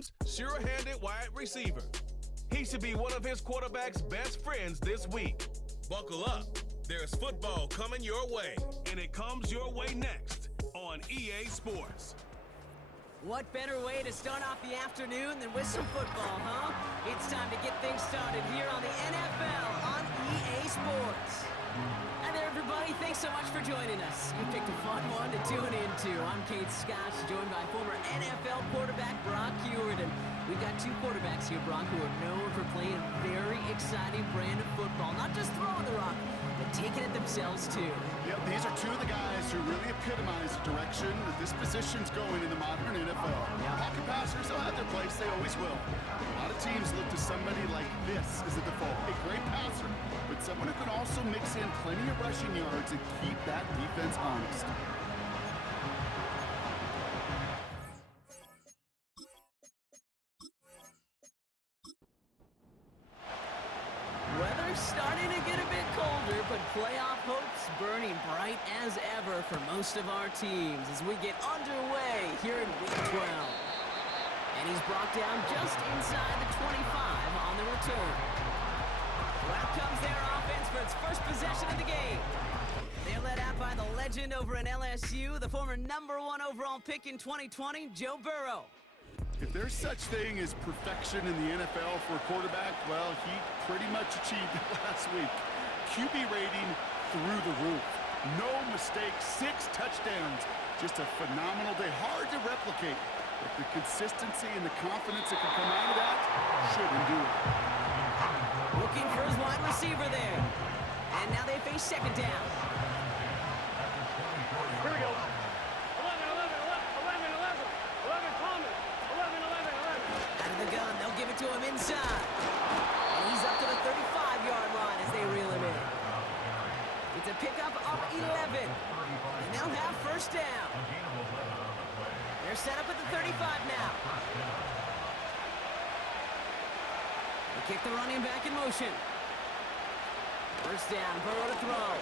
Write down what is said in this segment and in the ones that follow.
Mahomes, sure-handed wide receiver. He should be one of his quarterback's best friends this week. Buckle up. There's football coming your way, and it comes your way next on EA Sports. What better way to start off the afternoon than with some football, huh? It's time to get things started here on the NFL on EA Sports. Hi there, everybody. Thanks so much for joining us. You picked a fun one to tune into. I'm Kate Scott, joined by former NFL quarterback Brock Huard. And we've got two quarterbacks here, Brock, who are known for playing a very exciting brand of football. Not just throwing the rock, but taking it themselves, too. Yep, these are two of the guys who really epitomize the direction that this position's going in the modern NFL. Pocket passers will have their place, they always will. A lot of teams look to somebody like this as a default. A great passer, but someone who can also mix in plenty of rushing yards and keep that defense honest. Weather's starting to get a bit colder, but playoff hopes burning bright as ever for most of our teams as we get underway here in Week 12. And he's brought down just inside the 25 on the return. Well, out comes their offense for its first possession of the game. They're led out by the legend over in LSU, the former #1 overall pick in 2020, Joe Burrow. If there's such thing as perfection in the NFL for a quarterback, well, he pretty much achieved it last week. QB rating through the roof. No mistakes, 6 touchdowns. Just a phenomenal day. Hard to replicate. But the consistency and the confidence that can come out of that shouldn't do it. Looking for his wide receiver there. And now they face second down. Here we go. 11, 11, 11, 11, 11, Thomas. 11, 11, 11. Out of the gun, they'll give it to him inside. And he's up to the 35-yard line as they reel him in. It's a pickup of 11. And they'll have first down. They're set up at the 35 now. They kick the running back in motion. First down, Burrow to throw.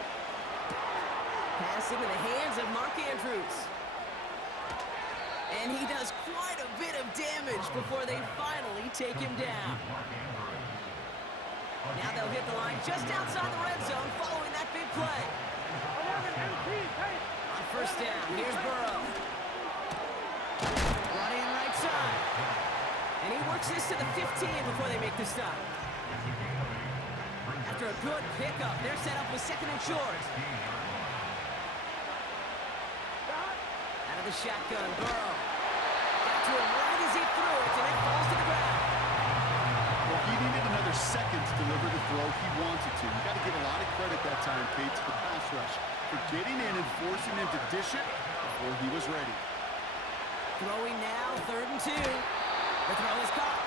Pass into the hands of Mark Andrews. And he does quite a bit of damage before they finally take him down. Now they'll hit the line just outside the red zone following that big play. 11, MP, hey. On first down, here's Burrow. Running right side. And he works this to the 15 before they make the stop. After a good pickup, they're set up with second and short. Out of the shotgun, Burrow. Got to him right as he threw it, and it falls to the ground. Well, he needed another second to deliver the throw he wanted to. You got to give a lot of credit that time, Kate, to the pass rush for getting in and forcing him to dish it before he was ready. Throwing now, 3rd and 2. The throw is caught.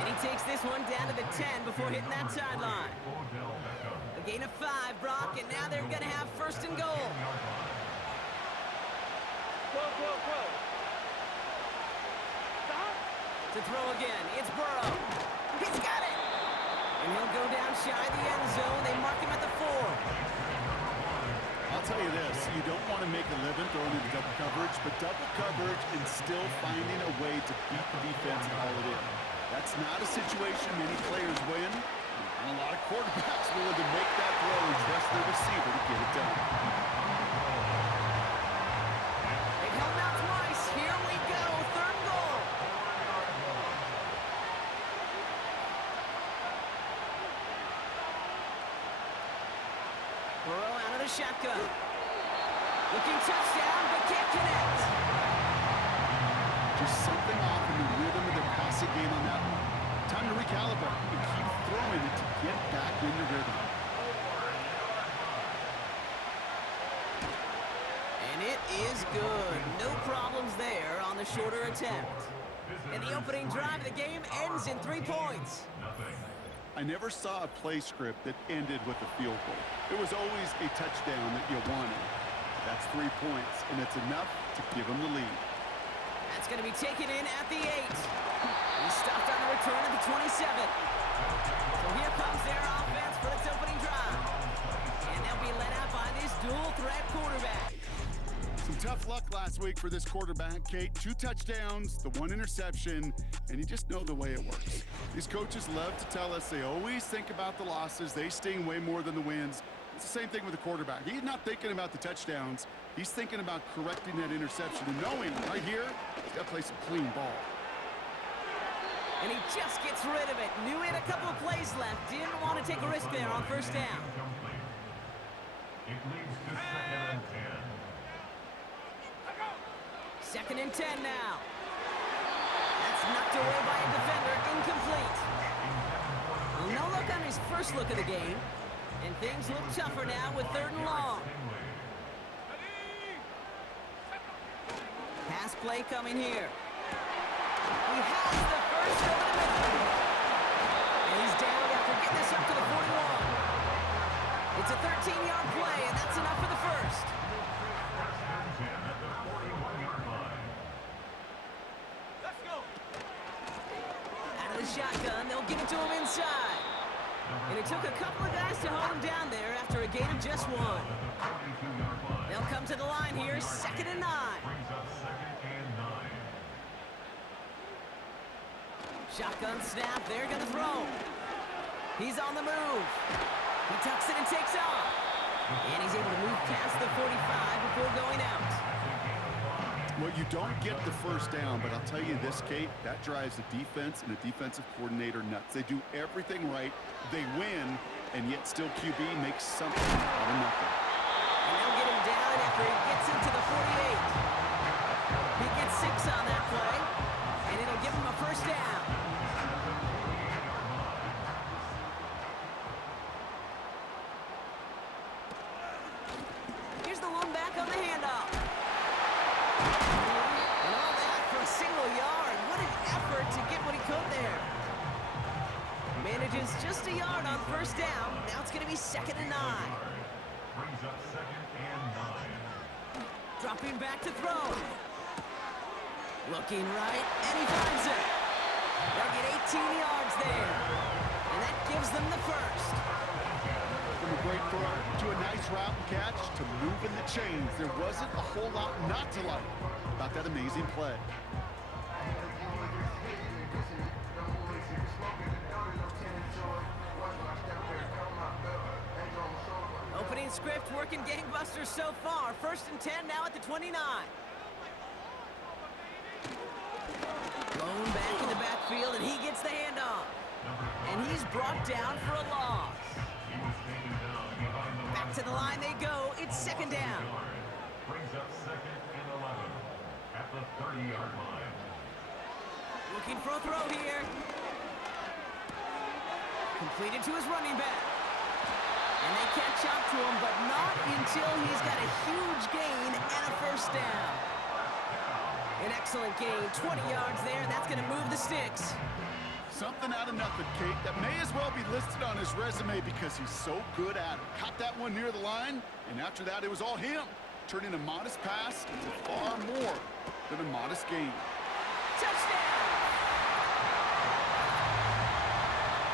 And he takes this one down to the 10 before hitting that sideline. A gain of 5, Brock, and now they're going to have first and goal. 12, 12, 12. Stop. To throw again, it's Burrow. He's got it! And he'll go down shy of the end zone. They mark him at the 4. I'll tell you this, you don't want to make a living throwing into double coverage, but double coverage and still finding a way to beat the defense and haul it in. That's not a situation many players win, and a lot of quarterbacks willing to make that throw and trust their receiver to get it done. They've held out twice. Here we go, 3rd and goal. Burrow out of the shotgun. Looking touchdown, but can't connect. Just something off in the rhythm of the passing game on that one. Time to recalibrate and keep throwing it to get back in the rhythm. And it is good. No problems there on the shorter attempt. And the opening drive of the game ends in 3 points. I never saw a play script that ended with a field goal. It was always a touchdown that you wanted. That's 3 points, and it's enough to give them the lead. That's going to be taken in at the 8. He's stopped on the return at the 27. So here comes their offense for its opening drive. And they'll be led out by this dual-threat quarterback. Some tough luck last week for this quarterback, Kate. 2 touchdowns, the 1 interception, and you just know the way it works. These coaches love to tell us they always think about the losses. They sting way more than the wins. It's the same thing with the quarterback. He's not thinking about the touchdowns. He's thinking about correcting that interception and knowing right here, he's got to play some clean ball. And he just gets rid of it. Knew he had a couple of plays left. Didn't want to take a risk there on first down. It leads to 2nd and 10. 2nd and 10 now. That's knocked away by a defender. Incomplete. Well, no look on his first look of the game. And things look tougher now with 3rd and long. Pass play coming here. He has the first over the middle. And he's down after getting this up to the 41. It's a 13-yard play, and that's enough for the first. Let's go. Out of the shotgun, they'll give it to him inside. And it took a couple of guys to hold him down there after a gain of just 1. They'll come to the line here, 2nd and 9. Shotgun snap, they're gonna throw. He's on the move. He tucks it and takes off. And he's able to move past the 45 before going out. Well, you don't get the first down, but I'll tell you this, Kate, that drives the defense and the defensive coordinator nuts. They do everything right, they win, and yet still QB makes something out of nothing. And they'll get him down after he gets into the 48. He gets 6 on that play, and it'll give him a first down. Here's the lone back on the handoff. And all that for a single yard. What an effort to get what he could there. Manages just a yard on first down. Now it's going to be 2nd and 9. Brings up 2nd and 9. Dropping back to throw. Looking right, and he finds it. They'll get 18 yards there. And that gives them the first. From a great throw to a nice route and catch to moving the chains. There wasn't a whole lot not to like about that amazing play. Opening script working gangbusters so far. 1st and 10 now at the 29. Blown back in the backfield, and he gets the handoff. And he's brought down for a loss. Back to the line they go. It's 2nd down. Brings up 2nd and 11 at the 30-yard line. Looking for a throw here. Completed to his running back. And they catch up to him, but not until he's got a huge gain and a first down. An excellent gain, 20 yards there, and that's going to move the sticks. Something out of nothing, Kate, that may as well be listed on his resume because he's so good at it. Caught that one near the line, and after that, it was all him, turning a modest pass into far more than a modest gain. Touchdown!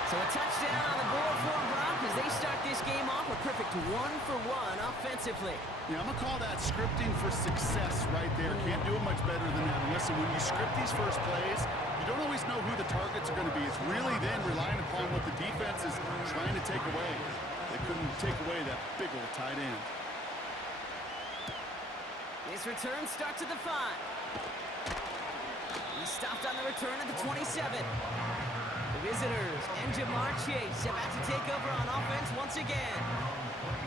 So a touchdown on the board for Brock as they start this game off a perfect 1-for-1 offensively. Yeah, I'm going to call that scripting for success right there. Can't do it much better than that. And listen, when you script these first plays, you don't always know who the targets are going to be. It's really then relying upon what the defense is trying to take away. They couldn't take away that big old tight end. His return starts at the 5. He stopped on the return at the 27. The visitors and Jamar Chase about to take over on offense once again.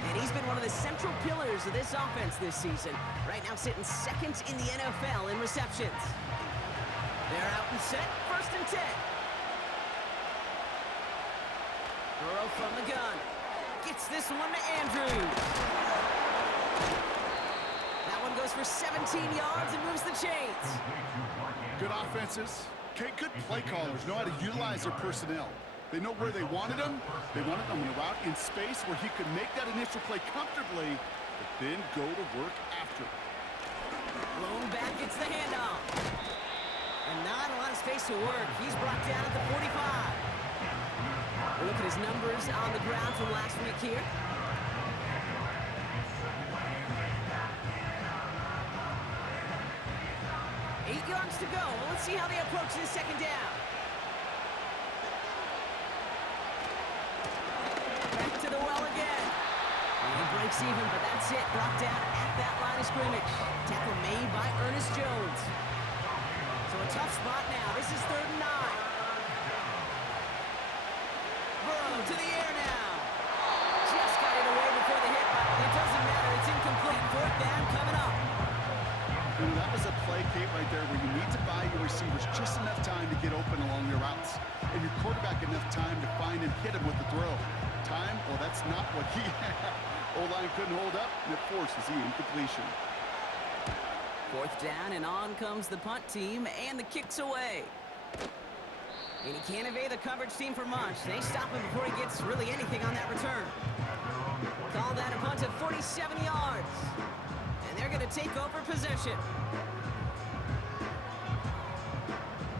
And he's been one of the central pillars of this offense this season. Right now sitting 2nd in the NFL in receptions. They're out and set, 1st and 10. Burrow from the gun. Gets this one to Andrews. That one goes for 17 yards and moves the chains. Good offenses. Okay, good play callers know how to utilize their personnel. They know where they wanted them. They wanted them in a route in space where he could make that initial play comfortably, but then go to work after. Blown back gets the handoff. And not a lot of space to work. He's brought down at the 45. Look at his numbers on the ground from last week here. 8 yards to go. Let's see how they approach this 2nd down. breaks even, but that's it. Brought down at that line of scrimmage. Tackle made by Ernest Jones. So a tough spot now. This is 3rd and 9. Burrow to the air now. Just got it away before the hit, but it doesn't matter. It's incomplete. 4th down coming up. And that was a play, Kate, right there, where you need to buy your receivers just enough time to get open along your routes, and your quarterback enough time to find and hit him with the throw. Time, well, that's not what he had. O-line couldn't hold up, and it forces the incompletion. 4th down, and on comes the punt team, and the kick's away. And he can't evade the coverage team for much. They stop him before he gets really anything on that return. Call that a punt of 47 yards. And they're going to take over possession.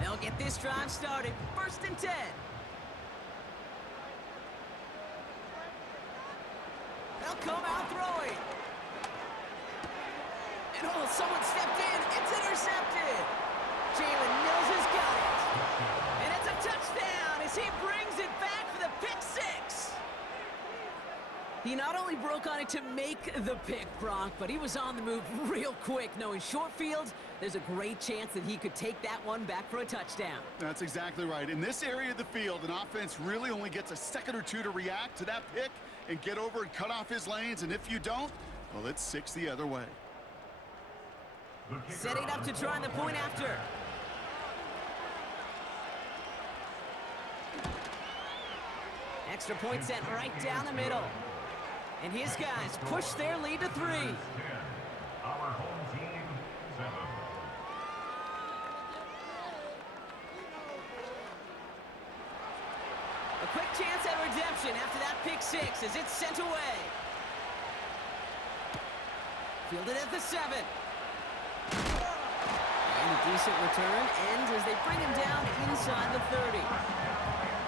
They'll get this drive started. 1st and 10. They'll come out throwing. And oh, someone stepped in. It's intercepted. Jalen Mills has got it. And it's a touchdown as he brings it back for the pick 6. He not only broke on it to make the pick, Brock, but he was on the move real quick. Knowing short field, there's a great chance that he could take that one back for a touchdown. That's exactly right. In this area of the field, an offense really only gets a second or two to react to that pick and get over and cut off his lanes. And if you don't, well, it's 6 the other way. Setting up to try the point after. Extra point set right down the middle. And his guys push their lead to 3. Our home team, 7. A quick chance at redemption after that pick 6 as it's sent away. Fielded at the 7. And a decent return ends as they bring him down inside the 30.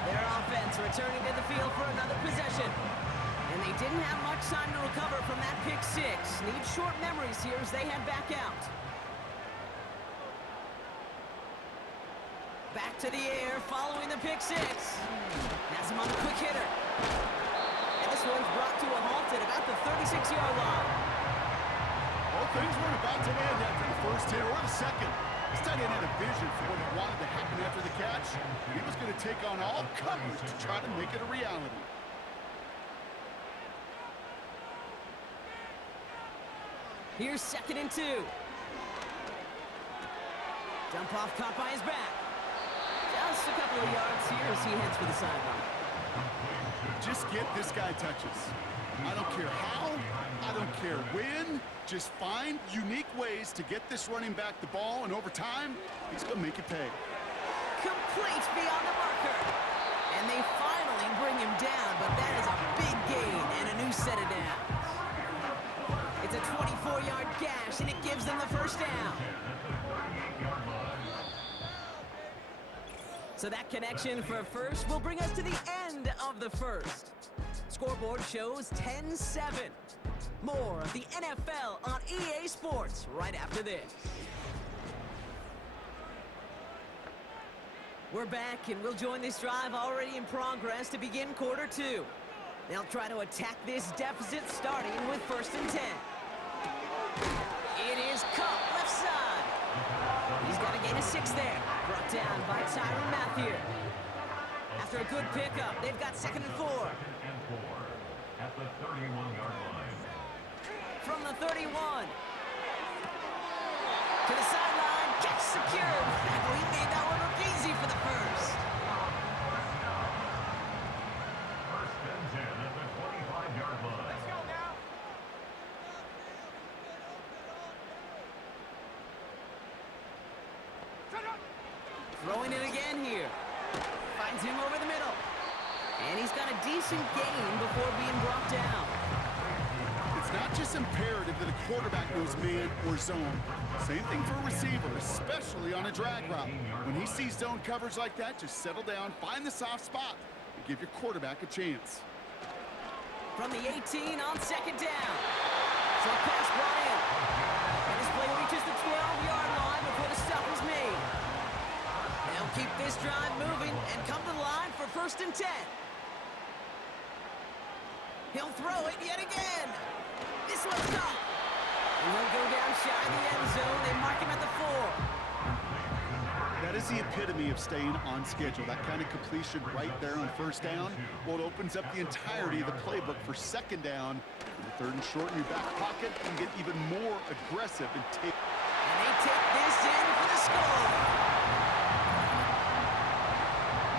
Their offense returning to the field for another possession. And they didn't have much time to recover from that pick 6. Need short memories here as they head back out. Back to the air following the pick 6. Has him on a quick hitter. And this one's brought to a halt at about the 36-yard line. Well, things weren't about to end after the first hit or the second. This tight end had a vision for what he wanted to happen after the catch. He was going to take on all comers to try to make it a reality. Here's 2nd and 2. Dump off caught by his back. Just a couple of yards here as he heads for the sideline. Just get this guy touches. I don't care how, I don't care when. Just find unique ways to get this running back the ball, and over time, he's going to make it pay. Complete beyond the marker. And they finally bring him down, but that is a big gain and a new set of downs. It's a 24-yard gash, and it gives them the 1st down. So that connection for a first will bring us to the end of the 1st. Scoreboard shows 10-7. More of the NFL on EA Sports right after this. We're back, and we'll join this drive already in progress to begin quarter 2. They'll try to attack this deficit starting with 1st and 10. It is Cup left side. He's got to gain a 6 there. Brought down by Tyrann Mathieu. After a good pickup, they've got 2nd and 4. At the 31-yard line. From the 31. To the sideline. Catch secured. Oh, he made that one look easy for the 1st. 1st and 10 at the 25-yard line. Let's go now. Throwing it again here. Finds him over the middle. And he's got a decent gain before being brought down. It's not just imperative that a quarterback knows man or zone. Same thing for a receiver, especially on a drag route. When he sees zone coverage like that, just settle down, find the soft spot, and give your quarterback a chance. From the 18 on 2nd down. Short pass brought in. And this play reaches the 12-yard line before the stop is made. They'll keep this drive moving and come to the line for 1st and 10. He'll throw it yet again. This one's gone. And he'll go down shy of the end zone. They mark him at the 4. That is the epitome of staying on schedule. That kind of completion right there on first down. Well, it opens up the entirety of the playbook for second down. And third and short in your back pocket and get even more aggressive and take. And they take this in for the score.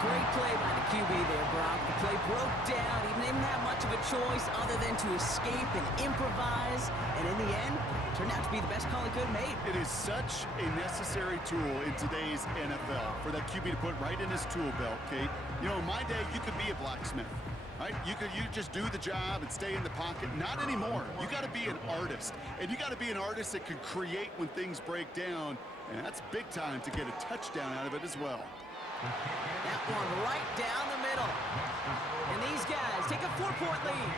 Great play by the QB there, Brock. The play broke down. He didn't have much of a choice other than to escape and improvise. And in the end, turned out to be the best call he could have made. It is such a necessary tool in today's NFL for that QB to put right in his tool belt, Kate. You know, in my day, you could be a blacksmith, right? You just do the job and stay in the pocket. Not anymore. You got to be an artist. And you got to be an artist that can create when things break down. And that's big time to get a touchdown out of it as well. That one right down the middle. And these guys take a 4-point lead.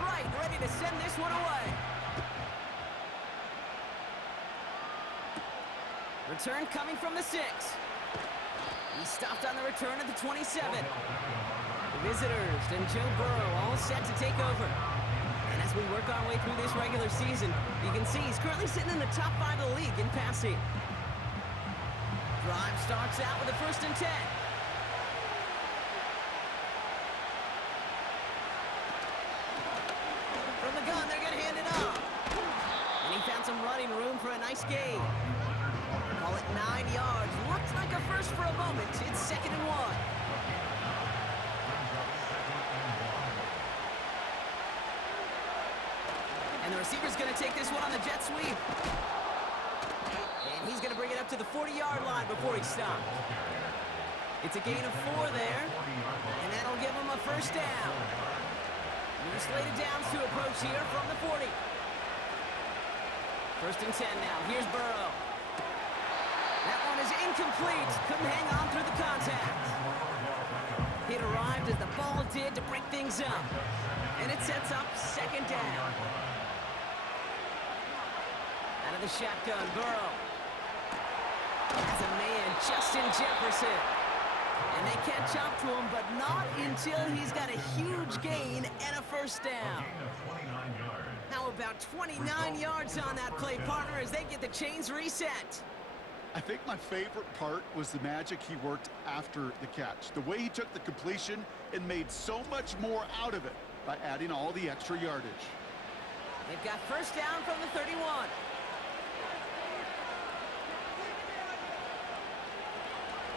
Right, ready to send this one away. Return coming from the 6. He stopped on the return at the 27. The visitors and Joe Burrow all set to take over. And as we work our way through this regular season, you can see he's currently sitting in the top 5 of the league in passing. Drive starts out with a 1st and 10. From the gun, they're going to hand it off. And he found some running room for a nice gain. Call it 9 yards. Looked like a first for a moment. It's 2nd and 1. And the receiver's going to take this one on the jet sweep. And he's going to bring it up to the 40-yard line before he stops. It's a gain of 4 there. And that'll give him a 1st down. New slated downs to approach here from the 40. 1st and 10 now. Here's Burrow. That one is incomplete. Couldn't hang on through the contact. It arrived as the ball did to break things up. And it sets up 2nd down. Out of the shotgun, Burrow. Has a man, Justin Jefferson. And they catch up to him, but not until he's got a huge gain and a 1st down. How about 29 yards on that play, partner, as they get the chains reset? I think my favorite part was the magic he worked after the catch. The way he took the completion and made so much more out of it by adding all the extra yardage. They've got 1st down from the 31.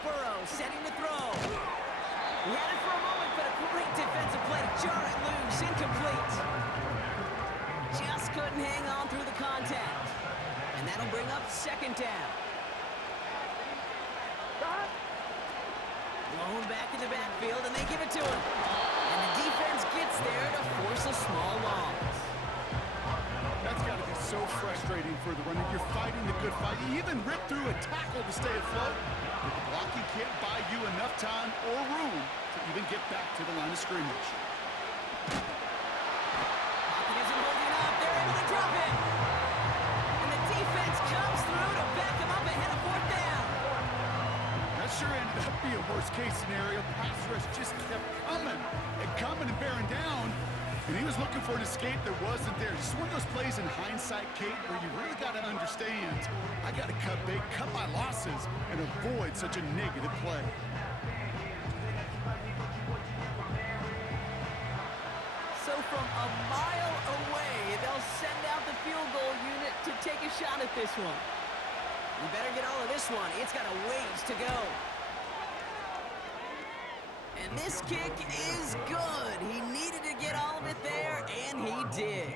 Burrow setting the throw. He had it for a moment, but a great defensive play to jar it loose. Incomplete. Just couldn't hang on through the contact. And that'll bring up 2nd down. Blown back in the backfield, and they give it to him. And the defense gets there to force a small loss. That's got to be so frustrating for the runner. You're fighting the good fight. You even rip through a tackle to stay afloat. But the blocking can't buy you enough time or room to even get back to the line of scrimmage. Pocket isn't holding up. They're able to drop it. And the defense comes through to back him up ahead of 4th down. That sure ended up being a worst-case scenario. Pass rush just kept coming and bearing down. And he was looking for an escape that wasn't there. Just one of those plays in hindsight, Kate, where you really got to understand, I got to cut bait, cut my losses, and avoid such a negative play. So from a mile away, they'll send out the field goal unit to take a shot at this one. You better get all of this one. It's got a ways to go. And this kick is good. He needed to get all of it there, and he did.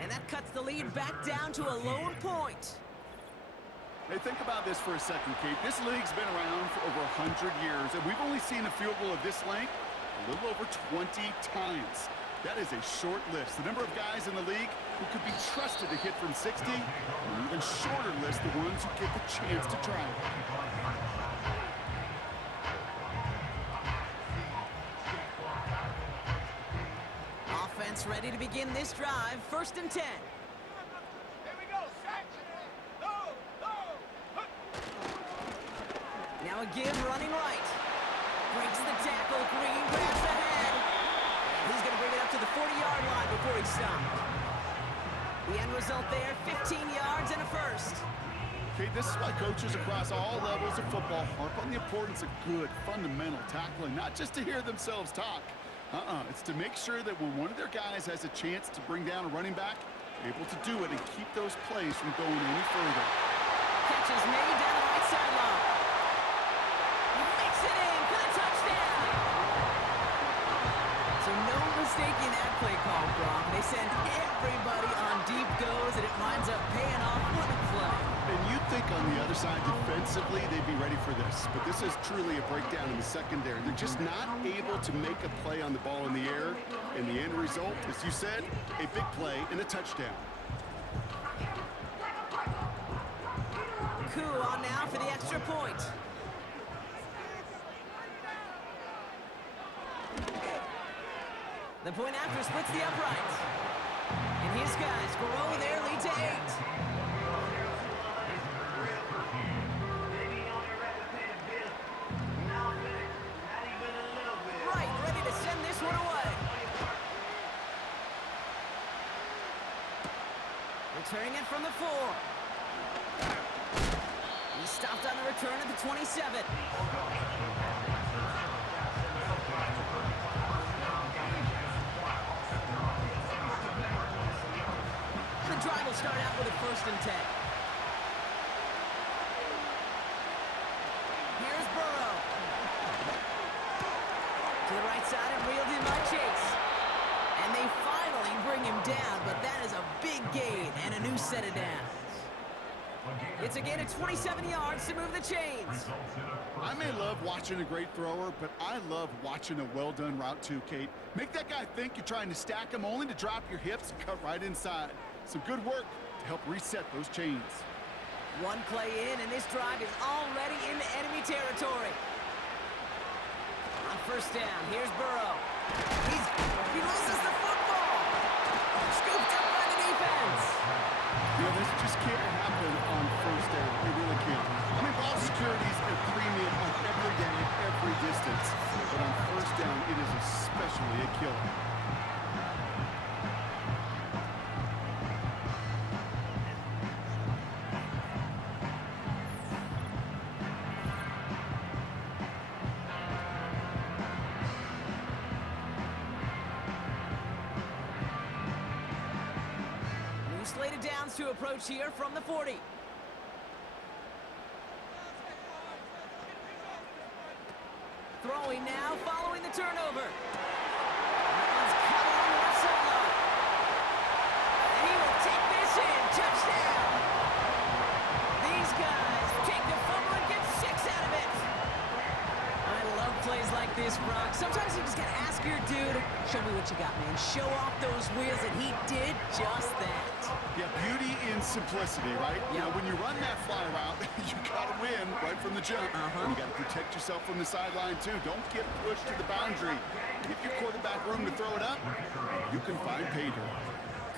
And that cuts the lead back down to a lone point. Hey, think about this for a second, Kate. This league's been around for over 100 years, and we've only seen a field goal of this length a little over 20 times. That is a short list. The number of guys in the league who could be trusted to hit from 60, an even shorter list, the ones who get the chance to try it. Offense ready to begin this drive. 1st and 10. Here we go. Section. Go. Now a give running right. tackle. Green grabs the head. And he's going to bring it up to the 40-yard line before he's stopped. The end result there, 15 yards and a first. Okay, this is why coaches across all levels of football harp on the importance of good, fundamental tackling, not just to hear themselves talk. It's to make sure that when one of their guys has a chance to bring down a running back, able to do it and keep those plays from going any further. Catch is made down the right sideline. He makes it in for the touchdown. So no mistaking that play call, Brock. They send everybody on deep goes, and it winds up paying off. What a play. And you'd think on the other side defensively they'd be ready for this, but this is truly a breakdown in the secondary. They're just not able to make a play on the ball in the air, and the end result, as you said, a big play and a touchdown. Coup on now for the extra point. The point after splits the uprights. And his guys grow their lead to 8. Right, ready to send this one away. Returning it from the 4. He stopped on the return at the 27. The drive will start out with a 1st and 10. Here's Burrow. To the right side and reeled in by Chase. And they finally bring him down, but that is a big gain and a new set of downs. It's a gain of 27 yards to move the chains. I may love watching a great thrower, but I love watching a well-done route too, Kate. Make that guy think you're trying to stack him only to drop your hips and cut right inside. Some good work to help reset those chains. One play in, and this drive is already into enemy territory. On 1st down, here's Burrow. He loses the football. Scooped up by the defense. This just can't happen on 1st down. It really can't. I mean, ball security is a premium on every down, every distance. But on 1st down, it is especially a killer. Slated downs to approach here from the 40. Throwing now, following the turnover. That one's cut on the left sideline. And he will take this in. Touchdown! These guys take the fumble and get 6 out of it. I love plays like this, Brock. Sometimes you just gotta ask your dude, show me what you got, man. Show off those wheels, and he did just that. Yeah, beauty in simplicity, right? You know, when you run that fly route, you gotta win right from the jump. And you gotta protect yourself from the sideline, too. Don't get pushed to the boundary. Give your quarterback room to throw it up. You can find pay dirt.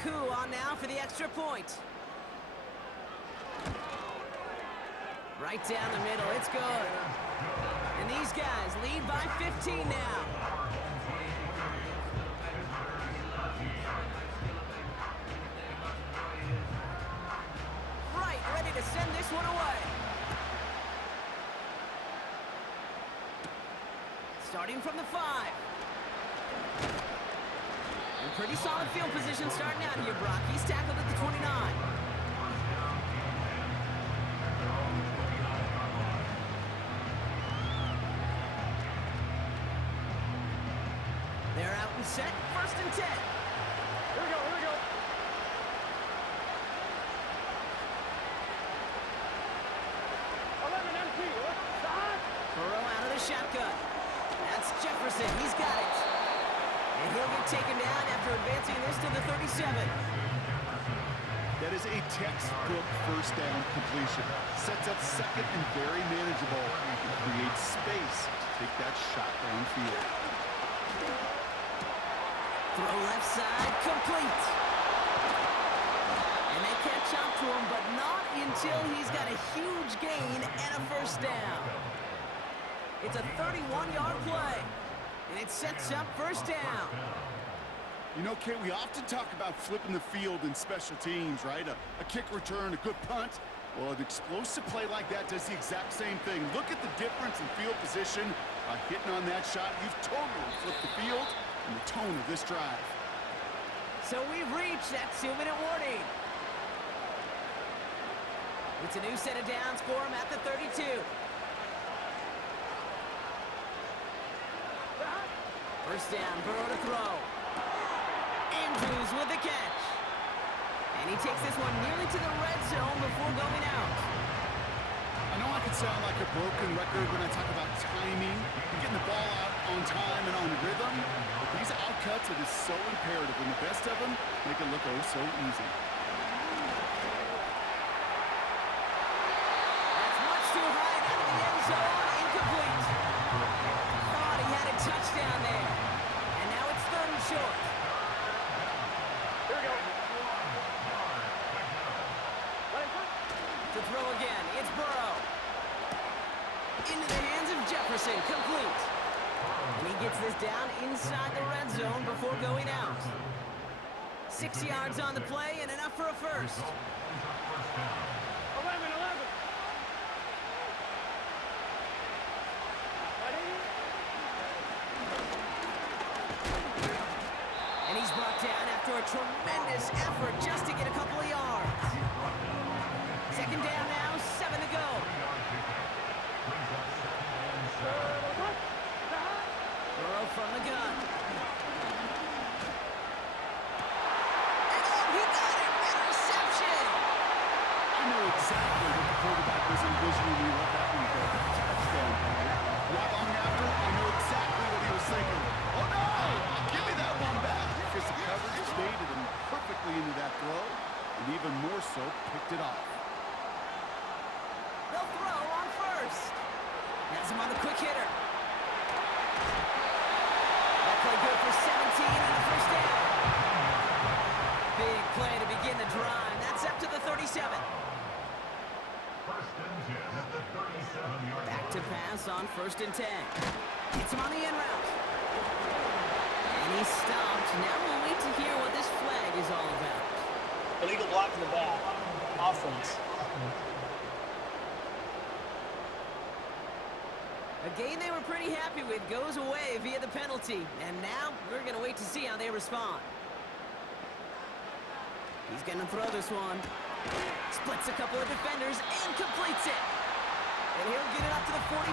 Coup on now for the extra point. Right down the middle, it's good. And these guys lead by 15 now. Right, ready to send this one away. Starting from the 5. And pretty solid field position starting out here, Brock. He's tackled at the 29. They're out and set, 1st and 10. Here we go, here we go. Burrow out of the shotgun. That's Jefferson. He's got it. And he'll get taken down after advancing this to the 37. That is a textbook 1st down completion. Sets up 2nd and very manageable. And creates space to take that shot downfield. Throw left side, complete. And they catch up to him, but not until he's got a huge gain and a 1st down. It's a 31-yard play, and it sets up first down. You know, Kate, we often talk about flipping the field in special teams, right? A kick return, a good punt. Well, an explosive play like that does the exact same thing. Look at the difference in field position. By hitting on that shot, you've totally flipped the field and the tone of this drive. So we've reached that 2-minute warning. It's a new set of downs for him at the 32. First down, Burrow to throw. Andrews with the catch. And he takes this one nearly to the red zone before going out. I know I can sound like a broken record when I talk about timing and getting the ball out on time and on rhythm, but these outcuts, it is so imperative, and the best of them make it look oh so easy. That's much too high out of the end zone, incomplete. Thought he had a touchdown there. And now it's 3rd and short. Here we go. To throw again, it's Burrow. Into the hands of Jefferson, complete. And he gets this down inside the red zone before going out. 6 yards on the play and enough for a first. 11. And he's brought down after a tremendous effort just to get a couple of yards. 2nd down now, 7 to go. Burrow from the gun. And oh, he got it! Interception! I know exactly what the quarterback was envisioning when he let that one go. Touchdown. Not long after, I know exactly what he was thinking. Oh no! Give me that one back! Because the coverage stayed him perfectly into that throw, and even more so, picked it off. They'll throw on first. Has him on the quick hitter. That play good for 17 and a first down. Big play to begin the drive. That's up to the 37. First and 10 at the 37-yard line. Back to pass on 1st and 10. Gets him on the in route. And he's stopped. Now we'll wait to hear what this flag is all about. Illegal block in the back. Offense. A game they were pretty happy with goes away via the penalty. And now we're going to wait to see how they respond. He's going to throw this one. Splits a couple of defenders and completes it. And he'll get it up to the 44.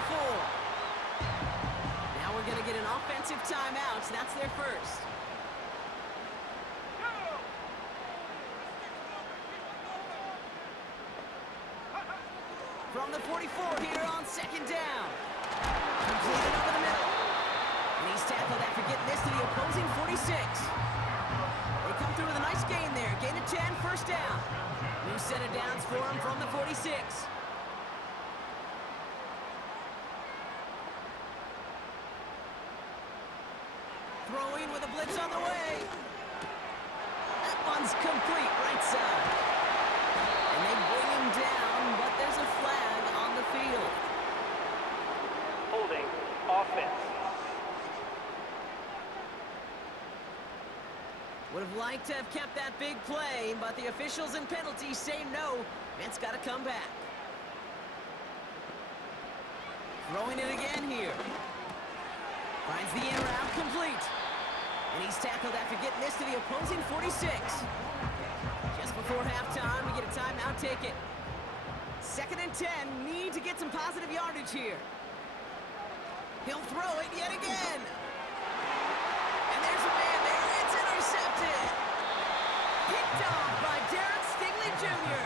Now we're going to get an offensive timeout. So that's their first. From the 44 here on 2nd down. Completed over the middle. And he's tackled after getting this to the opposing 46. They come through with a nice gain there. Gain of 10, first down. New set of downs for him from the 46. Throwing with a blitz on the way. That one's complete, right side. And they bring him down, but there's a flag on the field. Holding. Offense. Would have liked to have kept that big play, but the officials and penalties say no. It's got to come back. Throwing it again here. Finds the in route complete. And he's tackled after getting this to the opposing 46. Just before halftime, we get a timeout ticket. 2nd and 10, need to get some positive yardage here. He'll throw it yet again. And there's a man there. It's intercepted. Picked off by Derek Stingley Jr.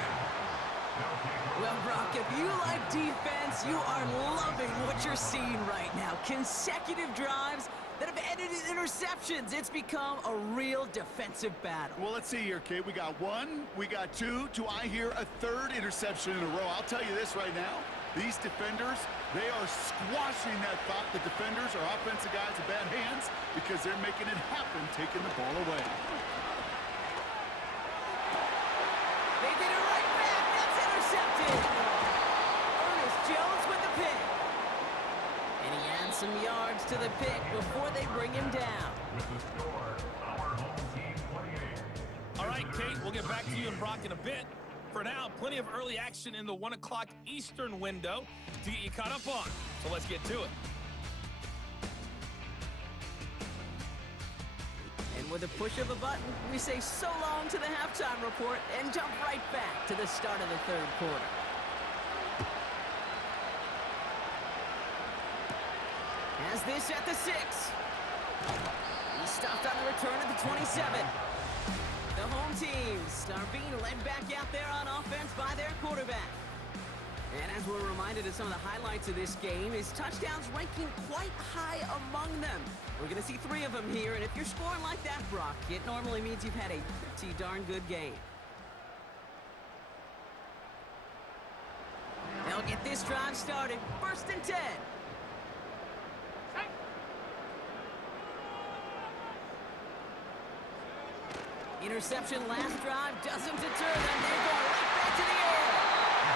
Well, Brock, if you like defense, you are loving what you're seeing right now. Consecutive drives that have ended in interceptions. It's become a real defensive battle. Well, let's see here, Kate. We got 1, we got 2. Do I hear a 3rd interception in a row? I'll tell you this right now. These defenders, they are squashing that thought the defenders are offensive guys in bad hands because they're making it happen, taking the ball away. They get it right back. That's intercepted. Ernest Jones with the pick. And he yards to the pick before they bring him down. With the score, our home team 28. All right, Kate, we'll get back to you and Brock in a bit. For now, plenty of early action in the 1 o'clock Eastern window to get you caught up on. So let's get to it. And with a push of a button, we say so long to the halftime report and jump right back to the start of the third quarter. Has this at the 6. He stopped on the return at the 27. The home teams are being led back out there on offense by their quarterback. And as we're reminded of some of the highlights of this game, his touchdowns ranking quite high among them. We're going to see 3 of them here, and if you're scoring like that, Brock, it normally means you've had a pretty darn good game. They'll get this drive started. 1st and 10. Interception last drive doesn't deter them. They go right back to the air.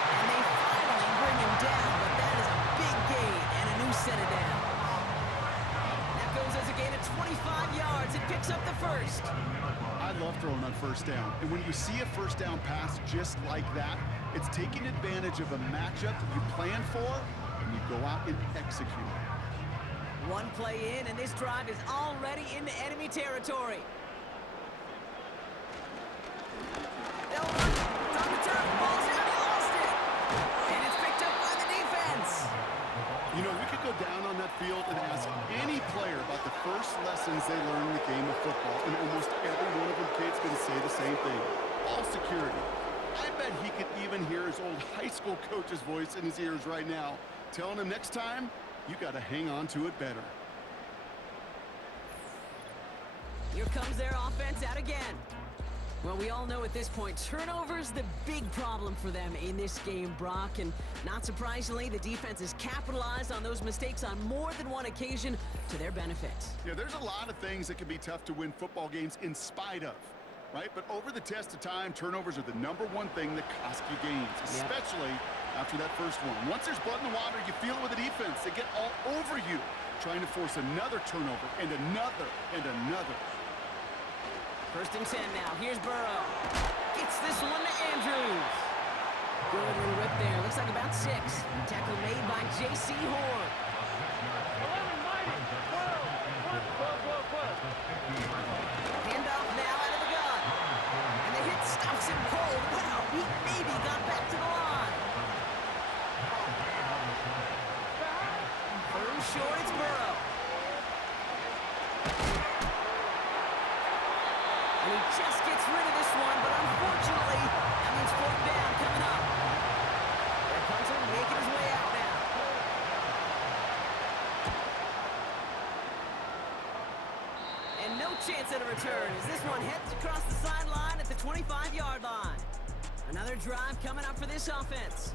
And they finally bring him down, but that is a big gain and a new set of downs. That goes as a gain of 25 yards. It picks up the 1st. I love throwing on 1st down. And when you see a 1st down pass just like that, it's taking advantage of a matchup that you plan for, and you go out and execute. 1 play in, and this drive is already into enemy territory. They'll run. It's on the turf. Ball's out. He lost it. And it's picked up by the defense. You know, we could go down on that field and ask any player about the first lessons they learned in the game of football, and almost every one of them kids going to say the same thing. Ball security. I bet he could even hear his old high school coach's voice in his ears right now, telling him next time, you got to hang on to it better. Here comes their offense out again. Well, we all know at this point, turnovers the big problem for them in this game, Brock. And not surprisingly, the defense has capitalized on those mistakes on more than one occasion to their benefit. Yeah, there's a lot of things that can be tough to win football games in spite of, right? But over the test of time, turnovers are the #1 thing that cost you games, especially after that first one. Once there's blood in the water, you feel it with the defense. They get all over you, trying to force another turnover and another and another. 1st and 10 now. Here's Burrow. Gets this one to Andrews. Good little rip there. Looks like about 6. Tackle made by J.C. Horn. 11 mighty. 12. Handoff now out of the gun. And the hit stops him cold. Wow, he maybe got back to the line. 3rd and short, it's Burrow. And he just gets rid of this one, but unfortunately, that means 4th down coming up. Their punter making his way out now. And no chance at a return as this one heads across the sideline at the 25-yard line. Another drive coming up for this offense.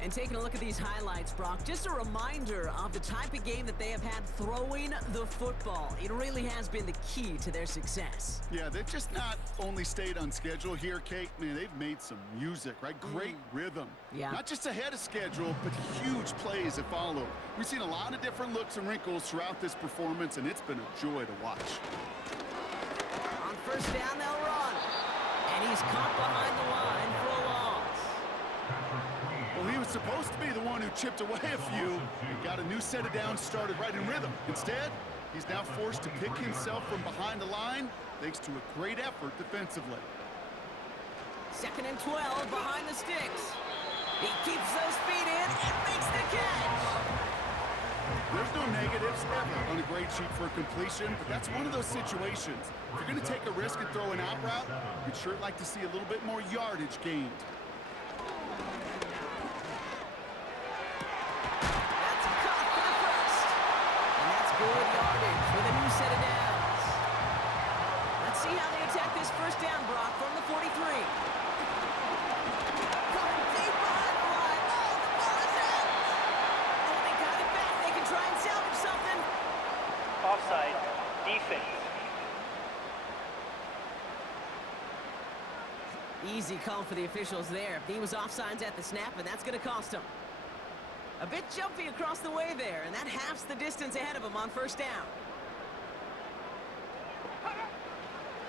And taking a look at these highlights, Brock, just a reminder of the type of game that they have had throwing the football. It really has been the key to their success. Yeah, they've just not only stayed on schedule here, Kate. Man, they've made some music, right? Great rhythm. Yeah. Not just ahead of schedule, but huge plays that follow. We've seen a lot of different looks and wrinkles throughout this performance, and it's been a joy to watch. On 1st down, they'll run. And he's caught behind the line for a loss. Well, he was supposed to be the one who chipped away a few and got a new set of downs started right in rhythm. Instead, he's now forced to pick himself from behind the line thanks to a great effort defensively. 2nd and 12 behind the sticks. He keeps those feet in and makes the catch. There's no negatives ever on a grade sheet for a completion, but that's one of those situations. If you're going to take a risk and throw an out route, you'd sure like to see a little bit more yardage gained. That's a cut for the 1st. And that's good yardage with a new set of downs. Let's see how they attack this 1st down, Brock, from the 43. Going deep behind the line. Oh, the ball is out. Oh, they got it back. They can try and salvage something. Offside. Defense. Easy call for the officials there. He was offsides at the snap, and that's going to cost him. A bit jumpy across the way there, and that halves the distance ahead of him on first down.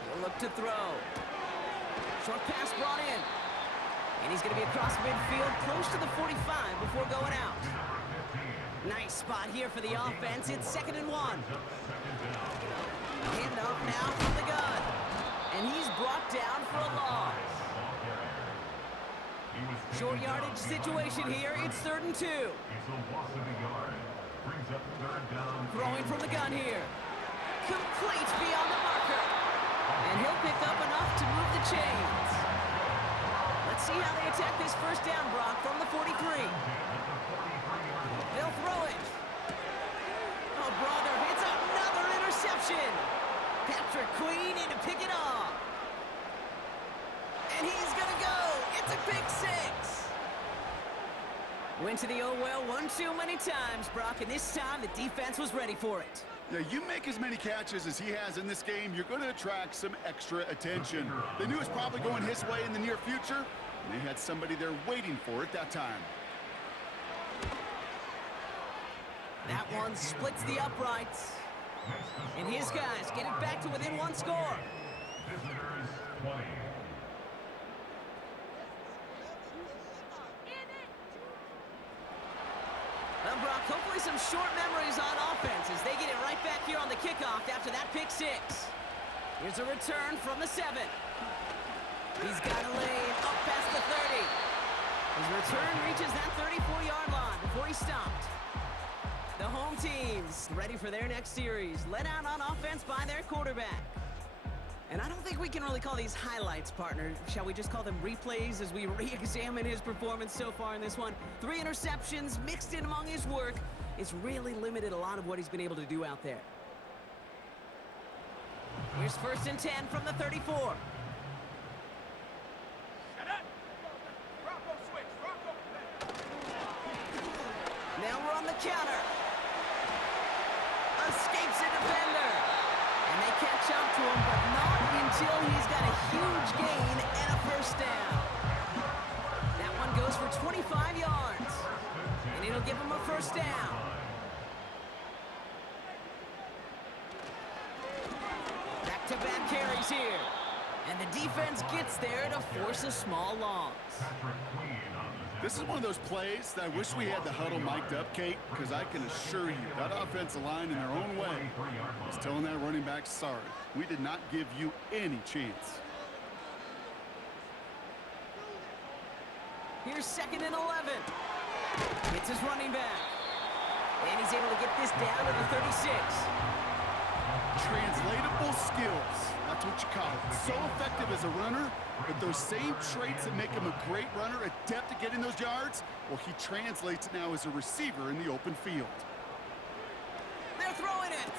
He'll look to throw. Short pass brought in. And he's going to be across midfield, close to the 45 before going out. Nice spot here for the offense. It's 2nd and 1. Handoff now from the gun. And he's brought down for a loss. Short yardage situation here. It's 3rd and 2. Throwing from the gun here. Complete beyond the marker. And he'll pick up enough to move the chains. Let's see how they attack this first down, Brock, from the 43. They'll throw it. Oh, brother, it's another interception. Patrick Queen in to pick it off. And he's going to go. It's a pick 6. Went to the oh well one too many times, Brock, and this time the defense was ready for it. Yeah, you make as many catches as he has in this game, you're going to attract some extra attention. They knew it was probably going his way in the near future, and they had somebody there waiting for it that time. That one splits the uprights. And his guys get it back to within 1 score. Visitors 20. Well, Brock, hopefully some short memories on offense as they get it right back here on the kickoff after that pick 6. Here's a return from the 7. He's got a lane up past the 30. His return reaches that 34-yard line before he stopped. The home team's ready for their next series, led out on offense by their quarterback. And I don't think we can really call these highlights, partner. Shall we just call them replays as we re-examine his performance so far in this one? 3 interceptions mixed in among his work. It's really limited a lot of what he's been able to do out there. Here's 1st and 10 from the 34. Now we're on the counter. Escapes a defender. And they catch up to him, but not until he's got a huge gain and a first down. That one goes for 25 yards. And it'll give him a first down. Back-to-back carries here. And the defense gets there to force a small loss. This is one of those plays that I wish we had the huddle mic'd up, Kate, because I can assure you that offensive line in their own way is telling that running back, sorry, we did not give you any chance. Here's 2nd and 11. It's his running back. And he's able to get this down to the 36. Translatable skills. That's what you call it. So effective as a runner, but those same traits that make him a great runner, adept at getting those yards, well, he translates it now as a receiver in the open field. They're throwing it.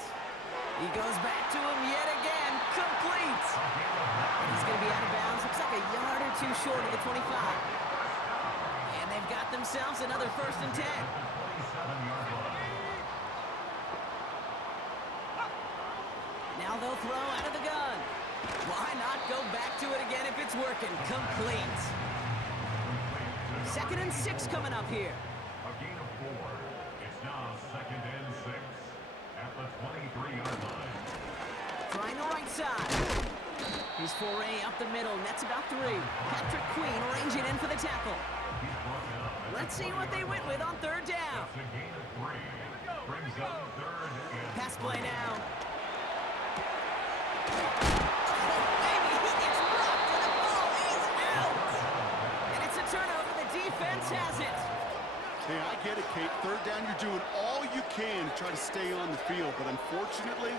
He goes back to him yet again. Complete. And he's going to be out of bounds. Looks like a yard or 2 short of the 25. And they've got themselves another 1st and 10. Now they'll throw out of the gun. Why not go back to it again if it's working? Complete. 2nd and 6 coming up here. A gain of 4. It's now 2nd and 6 at the 23-yard line. Trying the right side. His foray up the middle. Nets about 3. Patrick Queen ranging in for the tackle. Let's see what they went with on 3rd down. It's a gain of 3. Brings up 3rd and Pass play now. Hey, I get it, Kate. 3rd down, you're doing all you can to try to stay on the field, but unfortunately,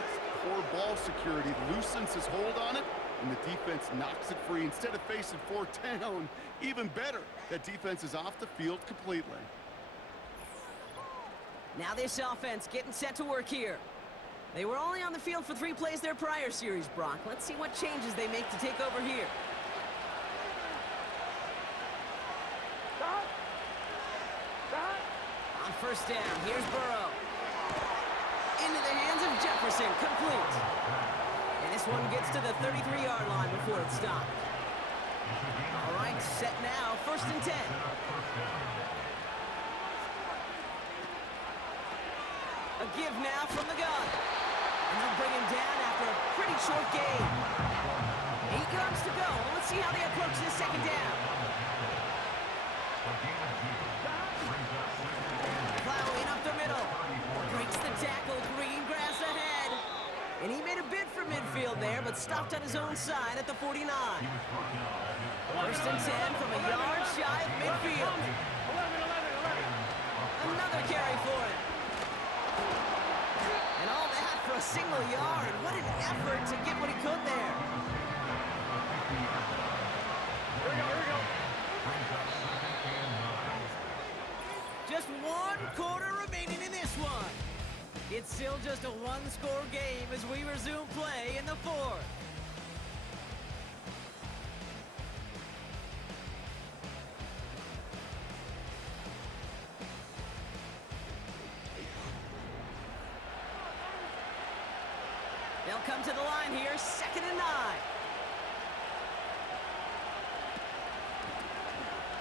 poor ball security loosens his hold on it, and the defense knocks it free. Instead of facing 4th down, even better, that defense is off the field completely. Now this offense getting set to work here. They were only on the field for 3 plays their prior series, Brock. Let's see what changes they make to take over here. On 1st down, here's Burrow. Into the hands of Jefferson, complete. And this one gets to the 33-yard line before it's stopped. All right, set now, 1st and 10. give now from the gun. And they'll bring him down after a pretty short game. 8 yards to go. Let's see how they approach this second down. Plowing up the middle. Breaks the tackle. Green grass ahead. And he made a bid for midfield there, but stopped on his own side at the 49. First and 10 from a yard shy of midfield. 11. Another carry for him. And all that for a single yard. What an effort to get what he could there. Here we go. Just 1 quarter remaining in this one. It's still just a one-score game as we resume play in the fourth. They'll come to the line here, 2nd and 9.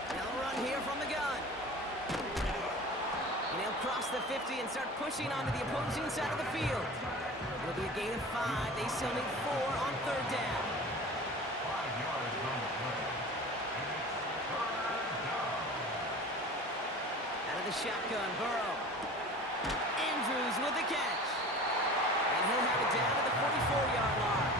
They'll run here from the gun. And he'll cross the 50 and start pushing onto the opposing side of the field. It'll be a gain of 5. They still need 4 on 3rd down. 5 yards on the play. And it's 3rd down. Out of the shotgun, Burrow. Andrews with the catch. And he'll have it down to the 44-yard line.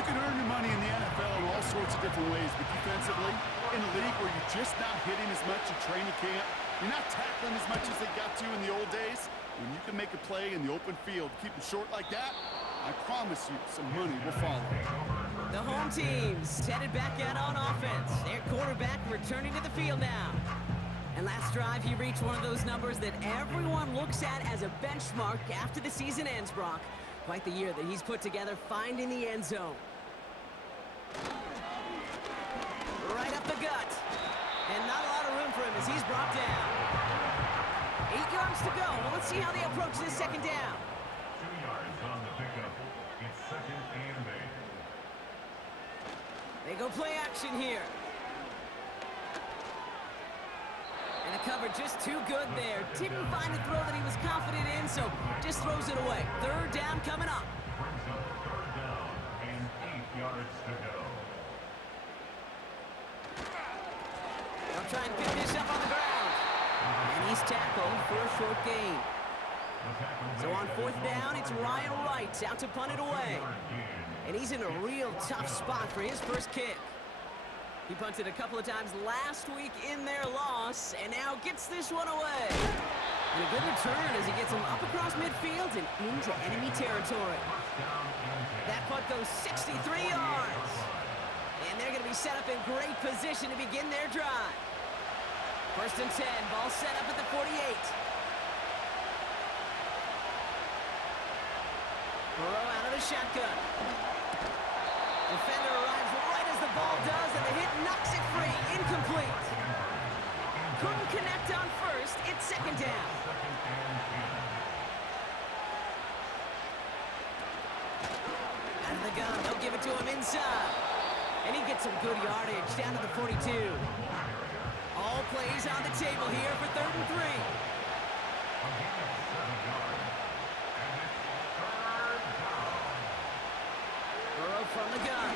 You can earn your money in the NFL in all sorts of different ways, but defensively, in a league where you're just not hitting as much in training camp, you're not tackling as much as they got to in the old days, when you can make a play in the open field, keep them short like that, I promise you some money will follow. The home team's headed back out on offense. Their quarterback returning to the field now. And last drive, he reached one of those numbers that everyone looks at as a benchmark after the season ends, Brock. Quite the year that he's put together, finding the end zone. Right up the gut. And not a lot of room for him as he's brought down. 8 yards to go. Well, let's see how they approach this second down. 2 yards on the pickup. It's 2nd and 8. They go play action here. And the cover just too good there. Didn't find a throw that he was confident in, so just throws it away. 3rd down coming up. Brings up 3rd down and 8 yards to go. They'll try and pick this up on the ground. And he's tackled for a short gain. So on 4th down, it's Ryan Wright out to punt it away. And he's in a real tough spot for his first kick. He punted a couple of times last week in their loss, and now gets this one away. And a good return as he gets him up across midfield and into enemy territory. That punt goes 63 yards. And they're going to be set up in great position to begin their drive. 1st and 10, ball set up at the 48. Burrow out of the shotgun. Defender arrives right as the ball does, and the hit knocks it free. Incomplete. Couldn't connect on first. It's 2nd down. Out of the gun. They'll give it to him inside. And he gets some good yardage down to the 42. All plays on the table here for 3rd and 3. Burrow from the gun.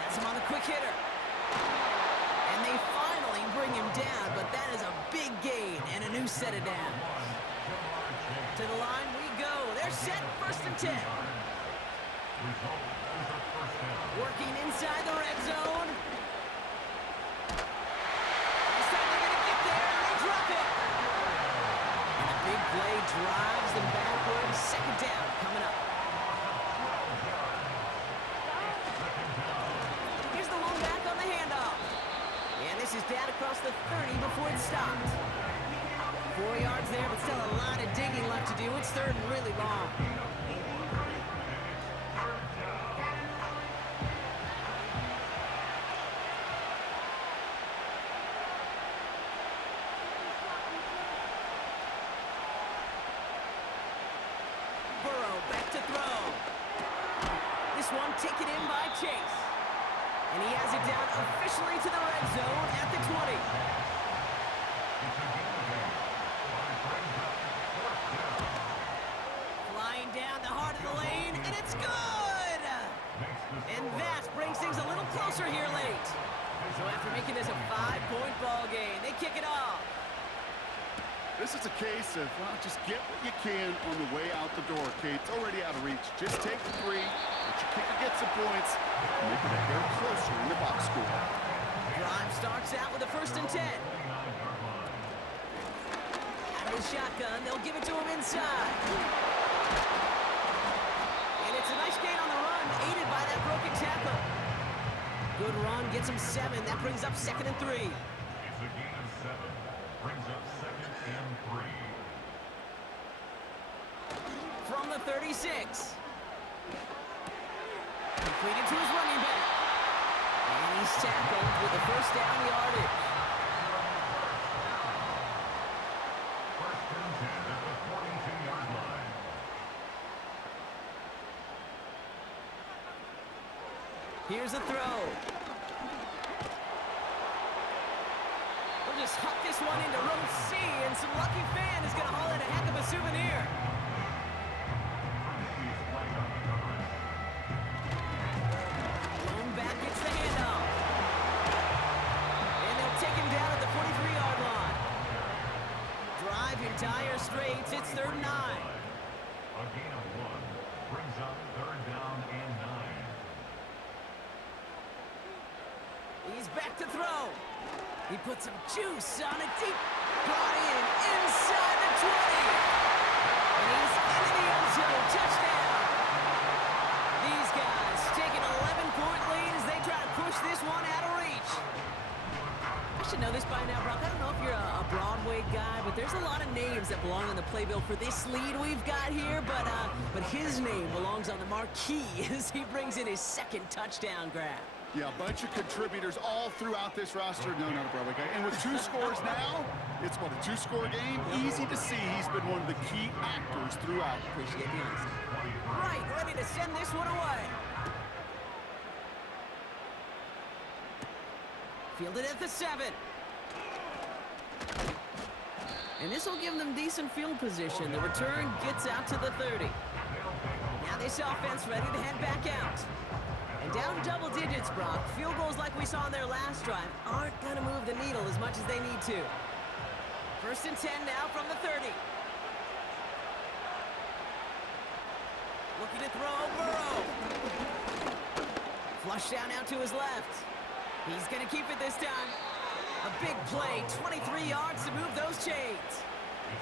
Has him on the quick hitter. And they finally bring him down, but that is a big gain and a new set of downs. To the line we go. They're set, 1st and 10. Working inside the red zone. This time they're going to get there, and they drop it. And the big play drives them backwards. 2nd down coming up. Here's the one back on the handoff. And this is down across the 30 before it stopped. 4 yards there, but still a lot of digging left to do. It's 3rd and really long. Burrow back to throw. This one taken in by Chase. And he has it down officially to the red zone at the 20. So after making this a 5-point ball game, they kick it off. This is a case of, well, just get what you can on the way out the door, Kate. It's already out of reach. Just take the 3, let your kicker get some points, and make it a hair closer in the box score. Drive starts out with a 1st and 10. Out of the shotgun, they'll give it to him inside. And it's a nice gain on the run, aided by that broken tackle. Good run, gets him 7. That brings up 2nd and 3. It's a gain of 7. Brings up 2nd and 3. From the 36. Completed to his running back. And he's tackled with the 1st down yardage. 1st and 10 at the 42-yard line. Here's a throw. We'll just huck this one into row C, and some lucky fan is going to haul in a heck of a souvenir. Lone back gets the handoff. And they'll take him down at the 43-yard line. Drive your tire straights. It's 3rd and 9. A gain of 1 brings up 3rd down and 9. He's back to throw. He puts some juice on a deep, brought in inside the 20. And he's into the end zone. Touchdown. These guys take an 11-point lead as they try to push this one out of reach. I should know this by now, Brock. I don't know if you're a Broadway guy, but there's a lot of names that belong on the playbill for this lead we've got here. But his name belongs on the marquee as he brings in his 2nd touchdown grab. Yeah, a bunch of contributors all throughout this roster. No, not a Broadway guy. And with 2 scores now, it's what, a 2-score game? Easy to see he's been one of the key actors throughout. Appreciate the honesty. Right, ready to send this one away. Fielded at the 7. And this will give them decent field position. The return gets out to the 30. Now this offense ready to head back out. And down double digits, Brock. Field goals like we saw in their last drive aren't going to move the needle as much as they need to. 1st and 10 now from the 30. Looking to throw, Burrow. Flush down out to his left. He's going to keep it this time. A big play, 23 yards to move those chains.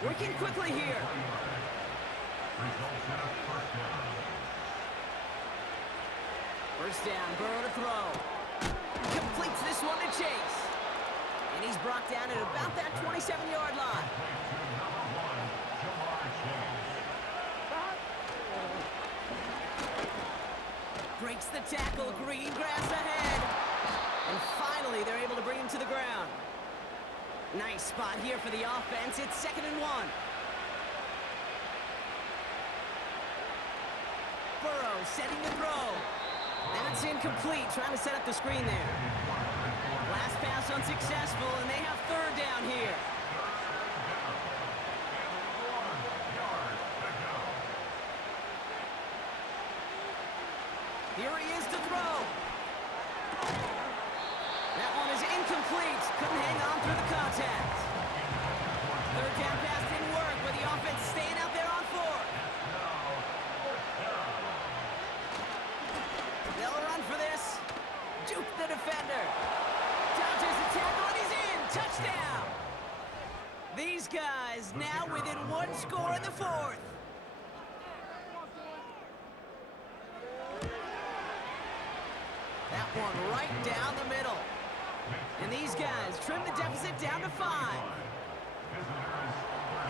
Working quickly here. Results in a 1st down. 1st down, Burrow to throw. Completes this one to Chase. And he's brought down at about that 27-yard line. Breaks the tackle, green grass ahead. And finally, they're able to bring him to the ground. Nice spot here for the offense. It's 2nd and 1. Burrow setting the throw. That's incomplete, trying to set up the screen there. Last pass unsuccessful, and they have 3rd down here. Here he is to throw. That one is incomplete. Couldn't hang on through the contact. 3rd down pass didn't work, with the offense staying out there on 4th. They'll run for this. Juke the defender. Dodges the tackle, and he's in. Touchdown. These guys now within 1 score in the 4th. That one right down the middle. And these guys trim the deficit down to 5.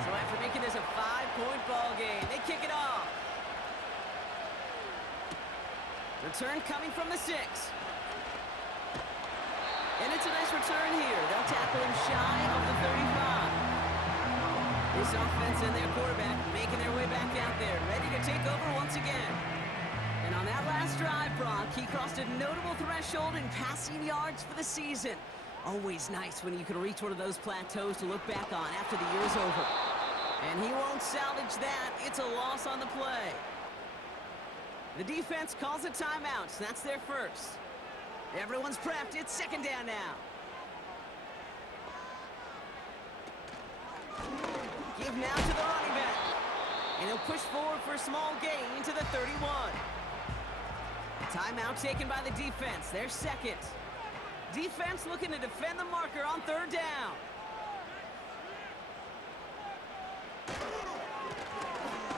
So after making this a 5-point ball game, they kick it off. Return coming from the 6. And it's a nice return here. They'll tackle him shy of the 35. This offense and their quarterback making their way back out there, ready to take over once again. And on that last drive, Brock, he crossed a notable threshold in passing yards for the season. Always nice when you can reach one of those plateaus to look back on after the year's over. And he won't salvage that. It's a loss on the play. The defense calls a timeout. That's their first. Everyone's prepped. It's second down now. Give now to the running back. And he'll push forward for a small gain to the 31. Timeout taken by the defense. Their second. Defense looking to defend the marker on third down.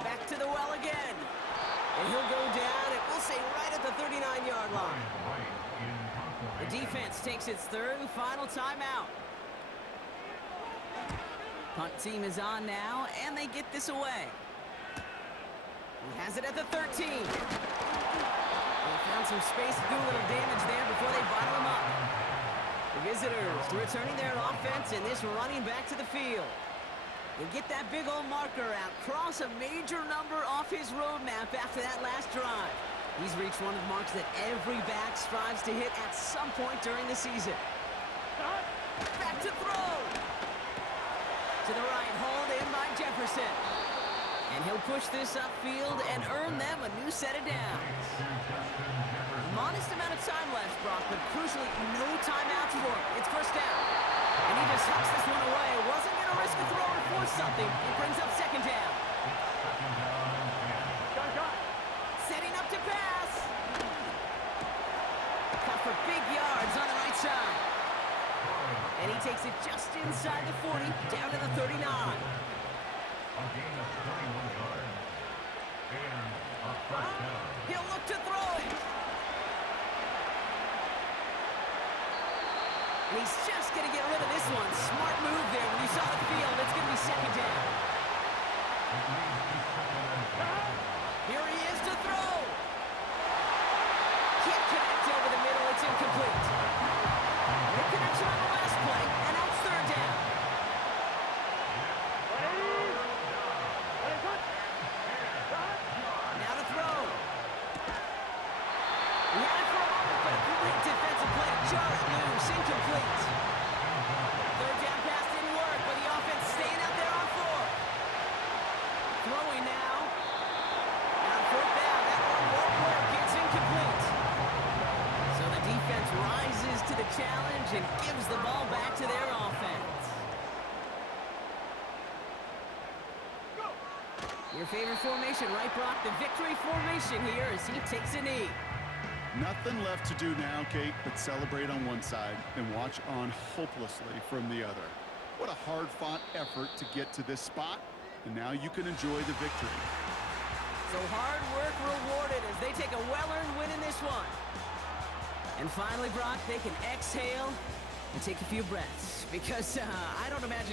Back to the well again. And he'll go down, and we'll say right at the 39-yard line. The defense takes its third and final timeout. Punt team is on now, and they get this away. He has it at the 13. They found some space to do a little damage there before they bottle him up. The visitors returning their offense, and this running back to the field. They get that big old marker out, cross a major number off his roadmap after that last drive. He's reached one of the marks that every back strives to hit at some point during the season. Back to throw. To the right, hauled in by Jefferson. And he'll push this upfield and earn them a new set of downs. Modest amount of time left, Brock, but crucially no timeouts for him. It's first down. And he just hucks this one away. Wasn't going to risk a throw or force something. It brings up second down. Setting up to pass. Cut for big yards on the right side. And he takes it just inside the 40, down to the 39. A gain of 21 yards. And a first down. He'll look to throw it. And he's just going to get rid of this one. Smart move there. When you saw the field, it's going to be second down. Here he is to throw. Can't connect over the middle. It's incomplete. No connection on the last play, and now it's third down. Now to throw. He had it for a moment, but a great defensive play to jar it loose. Incomplete. Third down pass didn't work, but the offense staying out there on fourth. Throwing now. On fourth down, that one won't work. It's incomplete. So the defense rises to the challenge and gives the ball back to their offense. Your favorite formation, right, Brock? The victory formation here as he takes a knee. Nothing left to do now, Kate, but celebrate on one side and watch on hopelessly from the other. What a hard-fought effort to get to this spot, and now you can enjoy the victory. So hard work rewarded as they take a well-earned win in this one. And finally, Brock, they can exhale and take a few breaths because I don't imagine